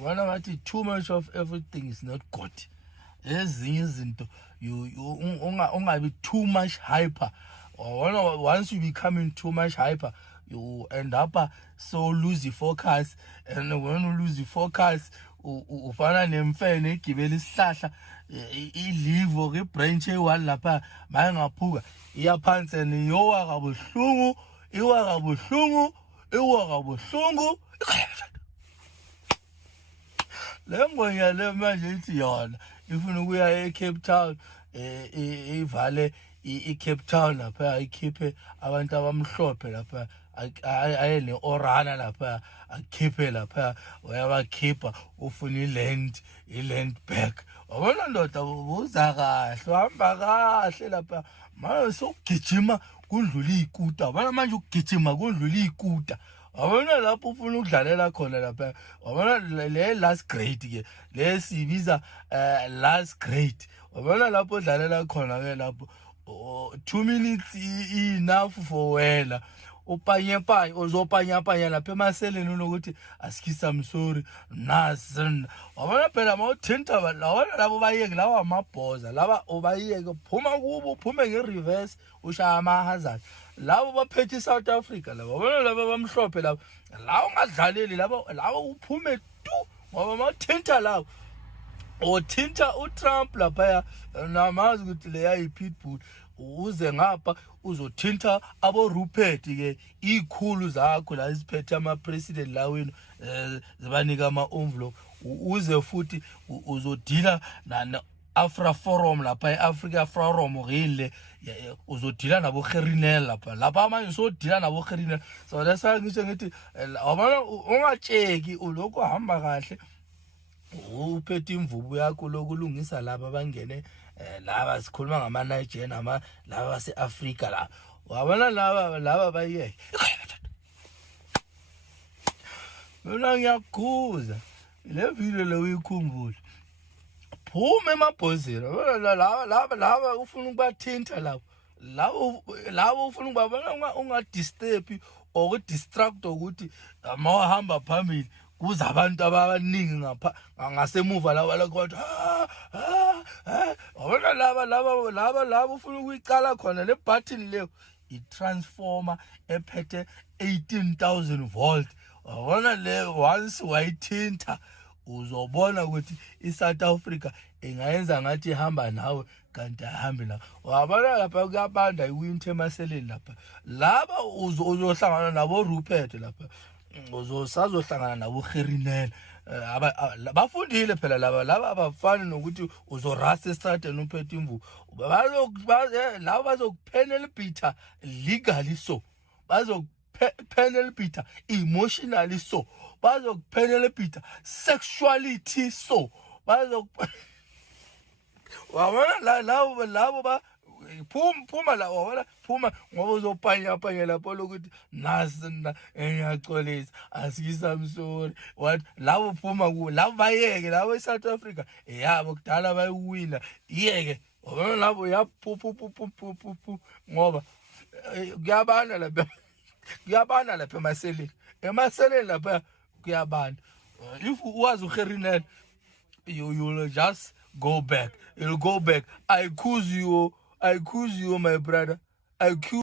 Ngibona ngathi too much of everything is not good. Ezinye izinto ungabi too much hyper. Once you becoming too much hyper, you end up so lose the focus, and when you lose the focus, ufana nemfene egibela isihlahla ilivo ke branch e1 lapha mayengaphuka iyaphansi niyowa kabuhlungu iwa kabuhlungu lengonya le manje ithi yona ifuna ukuya eCape Town ivale iCape Town lapha ikhiphe abantu abamhlophe lapha aye neorana lapha akhiphe lapha uyabakhipha ufuna iland back wabona ndoda ubuza kahle uhamba kahle lapha manje sokugijima kundlula ikuta wabona manje ukugijima kundlula ikuta wabona lapho ufuna ukudlalela khona lapha wabona le last grade ke lesibiza last grade wabona lapho udlalela khona ke lapho 2 minutes enough for wena upanyepanya uzopanyapanya lapha emaseleni unokuthi asikisa I'm sorry nasin wabona phela mawuthinta labo bayeke lawa amabhoza laba ubayeke phuma kubo uphume ngereverse ushaya amahazard labo baphethe South Africa labo wabona laba bamhlophe labo la ungadlaleli labo uphume tu ngoba mawuthinta lawo othinta uTrump lapha namazi ukuthi leya iPitbull uze ngapha uzothinta abo Rupert ke ikhulu zakho la isiphethe ama president la wena zibanika ama envelope uze futhi uzodila na Afra Forum lapha eAfrica Forum ngile uzodila nabo Gerinel lapha manje sodila nabo Gerinel so that's why ngisho ngithi wabona ungatsheki uloko hamba kahle uphethe imvubu yakho lokulungisa laba abangene laba sikhuluma ngama Niger laba baseAfrica la wabona laba bayeke mina ngiyakhuza le video le uyikhumbula phuma emabhozini laba ufuna ukubathinta labo ufuna ukubabona ungadisturb distract ukuthi mawahamba phambili kuza abantu abaningi ngapha ngasemuva laba kodwa wabona laba ufuna ukuyicala khona le button leyo itransformer ephethe 18,000 volt wabona le once wayithinta uzobona ukuthi iSouth Africa ingayenza ngathi ihamba nawe kanti ahambe la wabona lapha kuyabanda iwinter emaseleni lapha laba uzohlangana nabo Rupert lapha uzosazohlangana nabo Gerinel bafundile phela laba abafani nokuthi uzorasa estradeni uphethe imvubu laba bazokuphenela bita legally so bazokuphenela bita emotionally so bazokuphenela bita sexuality so wabona labo ba phuma la wabona phuma ngoba uzopanya lapho lokuthi nasina engiyaxolisa asikisa I'm sorry what labo phuma ku labo bayeke labo eSouth Africa yabo kudala bayiwina yeke wabona labo yaphu ngoba kuyabana lapha emaseleni lapha kuyabana if uwazi uGerinel you'll just go back. You'll go back. I accuse you, my brother. I accuse